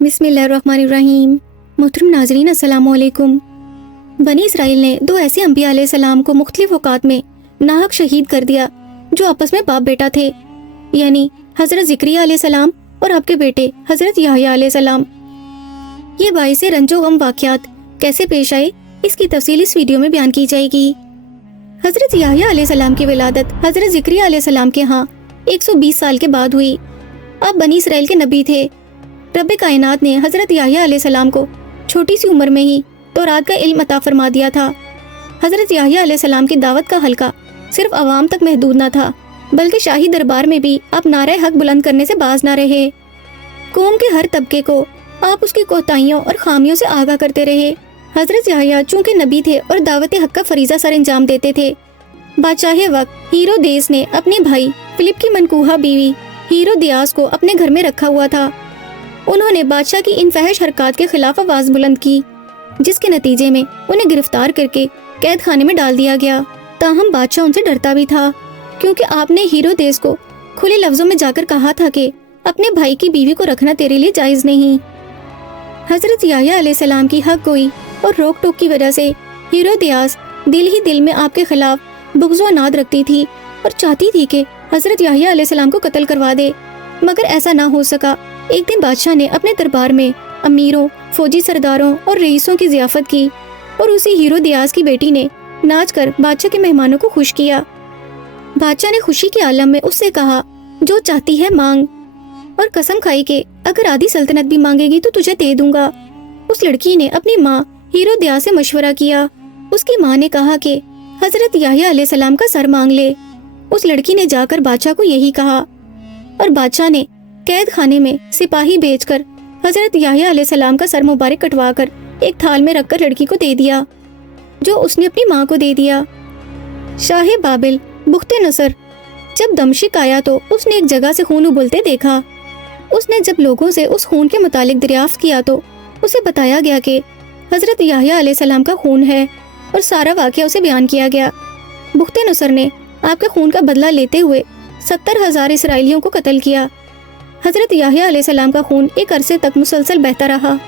बिस्मिल्लाहिर्रहमानिर्रहीम। मोहतरम नाजरीन, अस्सलाम वालेकुम। बनी इसराइल ने दो ऐसे अंबिया अलैहिस्सलाम को मुख्तलिफ औकात में नाहक शहीद कर दिया जो आपस में बाप बेटा थे, यानी हज़रत ज़िक्रिया अलैहिस्सलाम और आपके बेटे हज़रत याहया अलैहिस्सलाम। ये बाइस रंजो गम वाक़यात कैसे पेश आए, इसकी तफसील इस वीडियो में बयान की जाएगी। हज़रत याहया अलैहिस्सलाम की विलादत हज़रत ज़िक्रिया अलैहिस्सलाम के यहाँ 120 साल के बाद हुई। आप बनी इसराइल के नबी थे। रब्बे कायनात ने हज़रत याहया अलैहिस्सलाम को छोटी सी उम्र में ही तौरात का इल्म अता फरमा दिया था। हज़रत याहया अलैहिस्सलाम की दावत का हल्का सिर्फ अवाम तक महदूद न था, बल्कि शाही दरबार में भी आप नारे हक बुलंद करने से बाज न रहे। कौम के हर तबके को आप उसकी कोताहियों और खामियों से आगाह करते रहे। हज़रत याहया चूँकि नबी थे और दावत हक का फरीज़ा सर अंजाम देते थे। बादशाह वक्त हीरोदेस ने अपने भाई फिलिप की मनकूहा बीवी हीरोदियास को अपने घर में रखा हुआ था। उन्होंने बादशाह की इन फहश हरकत के खिलाफ आवाज बुलंद की, जिसके नतीजे में उन्हें गिरफ्तार करके कैद खाने में डाल दिया गया। ताहम बादशाह उनसे डरता भी था, क्योंकि आपने हीरोदेस को खुले लफ्जों में जाकर कहा था कि अपने भाई की बीवी को रखना तेरे लिए जायज नहीं। हजरत याहया अलैहिस्सलाम की हक गोई और रोक टोक की वजह से हीरोदियास दिल ही दिल में आपके खिलाफ बुग़्ज़ व नाद रखती थी और चाहती थी कि हजरत याहया अलैहिस्सलाम को कत्ल करवा दे, मगर ऐसा ना हो सका। एक दिन बादशाह ने अपने दरबार में अमीरों, फौजी सरदारों और रईसों की ज़ियाफ़त की और उसी हीरोदियास की बेटी ने नाच कर बादशाह के मेहमानों को खुश किया। बादशाह ने खुशी के आलम में उससे कहा, जो चाहती है मांग, और कसम खाई कि अगर आधी सल्तनत भी मांगेगी तो तुझे दे दूंगा। उस लड़की ने अपनी माँ हीरोदियास से मशवरा किया। उसकी माँ ने कहा कि हजरत याहया अलैहिस्सलाम का सर मांग ले। उस लड़की ने जाकर बादशाह को यही कहा, और बादशाह ने कैद खाने में सिपाही भेजकर हजरत याहया अलैहिस्सलाम का सर मुबारक कटवाकर एक थाल में रखकर लड़की को दे दिया, जो उसने अपनी माँ को दे दिया। शाह बाबिल बुख्ते नसर जब दमश्क आया तो उसने एक जगह से खून उबलते देखा। उसने जब लोगों से उस खून के मुतालिक दरियाफ्त किया तो उसे बताया गया कि हजरत याहया अलैहिस्सलाम का खून है, और सारा वाक़या उसे बयान किया गया। बुख्ते नसर ने आपके खून का बदला लेते हुए 70,000 इसराइलियों को कत्ल किया। हजरत याहया अलैहिस्सलाम का खून एक अरसे तक मुसलसल बहता रहा,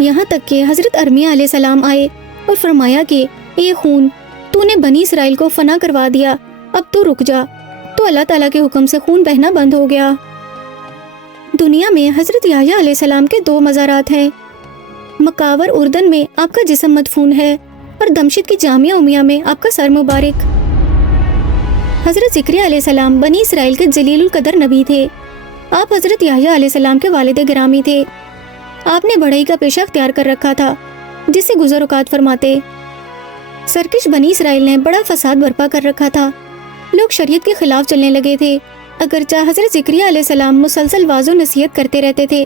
यहाँ तक कि हजरत अरमिया अलैहिस्सलाम आए और फरमाया कि ये खून तूने बनी इसराइल को फना करवा दिया, अब तो रुक जा। तो अल्लाह ताला के हुक्म से खून बहना बंद हो गया। दुनिया में हजरत याहया अलैहिस्सलाम के 2 मज़ारात हैं। मकावर उर्दन में आपका जिस्म मदफून है और दमश्क की जामिया उमिया में आपका सर मुबारक। हजरत ज़िक्रिया अलैहिस्सलाम बनी इसराइल के जलीलुल कदर नबी थे। आप हजरत याहया अलैहिस्सलाम के वालिद गिरामी थे। आपने बढ़ई का पेशा अख्तियार कर रखा था, जिससे गुज़र औकात फरमाते। सरकश बनी इसराइल ने बड़ा फसाद बर्पा कर रखा था। लोग शरीयत के खिलाफ चलने लगे थे। अगरचा हजरत ज़िक्रिया अलैहिस्सलाम मुसलसल वाज़ो नसीहत करते रहते थे,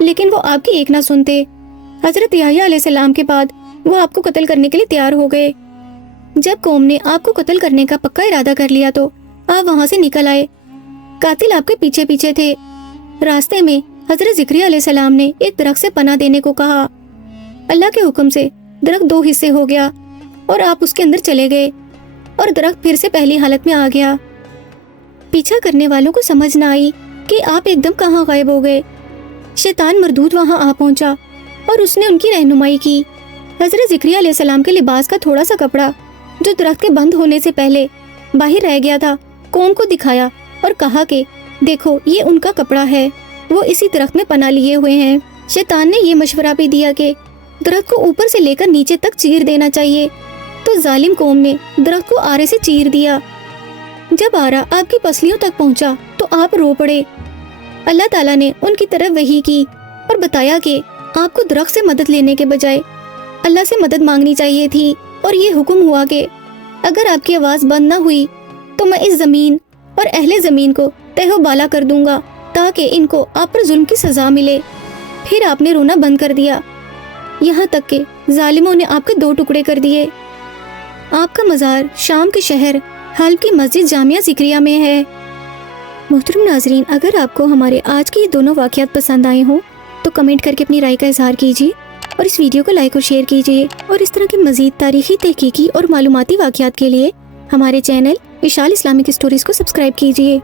लेकिन वो आपकी एक ना सुनते। हजरत याहया अलैहिस्सलाम के बाद वो आपको कत्ल करने के लिए तैयार हो गए। जब कौम ने आपको कत्ल करने का पक्का इरादा कर लिया तो आप वहाँ से निकल आए। कातिल आपके पीछे पीछे थे। रास्ते में हजरत ज़िक्रिया अलैहिस्सलाम ने एक दरख्त से पनाह देने को कहा। अल्लाह के हुक्म से दरख्त 2 हिस्से हो गया और आप उसके अंदर चले गए, और दरख्त फिर से पहली हालत में आ गया। पीछा करने वालों को समझ न आई कि आप एकदम कहाँ गायब हो गए। शैतान मरदूद वहाँ आ पहुँचा और उसने उनकी रहनुमाई की। हजरत ज़िक्रिया अलैहिस्सलाम के लिबास का थोड़ा सा कपड़ा जो दरख्त के बंद होने से पहले बाहर रह गया था, कौम को दिखाया और कहा कि देखो ये उनका कपड़ा है, वो इसी दरख्त में पनाह लिए हुए हैं। शैतान ने ये मशवरा भी दिया कि दरख्त को ऊपर से लेकर नीचे तक चीर देना चाहिए, तो जालिम कौम ने दरख्त को आरे से चीर दिया। जब आरा आपकी पसलियों तक पहुंचा तो आप रो पड़े। अल्लाह ताला ने उनकी तरफ वही की और बताया कि आपको दरख्त से मदद लेने के बजाय अल्लाह से मदद मांगनी चाहिए थी, और ये हुक्म हुआ कि अगर आपकी आवाज़ बंद ना हुई तो मैं इस ज़मीन और अहले ज़मीन को तहो बाला कर दूंगा, ताकि इनको आप पर जुल्म की सज़ा मिले। फिर आपने रोना बंद कर दिया, यहाँ तक कि जालिमों ने आपके 2 टुकड़े कर दिए। आपका मज़ार शाम के शहर हल्ब की मस्जिद जामिया ज़िक्रिया में है। मोहतरम नाजरीन, अगर आपको हमारे आज के ये दोनों वाक़यात पसंद आए हों तो कमेंट करके अपनी राय का इजहार कीजिए, और इस वीडियो को लाइक और शेयर कीजिए। और इस तरह की मज़ीद तारीख़ी, तहकीकी और मालूमाती वाक़यात के लिए हमारे चैनल विशाल इस्लामिक स्टोरीज़ को सब्सक्राइब कीजिए।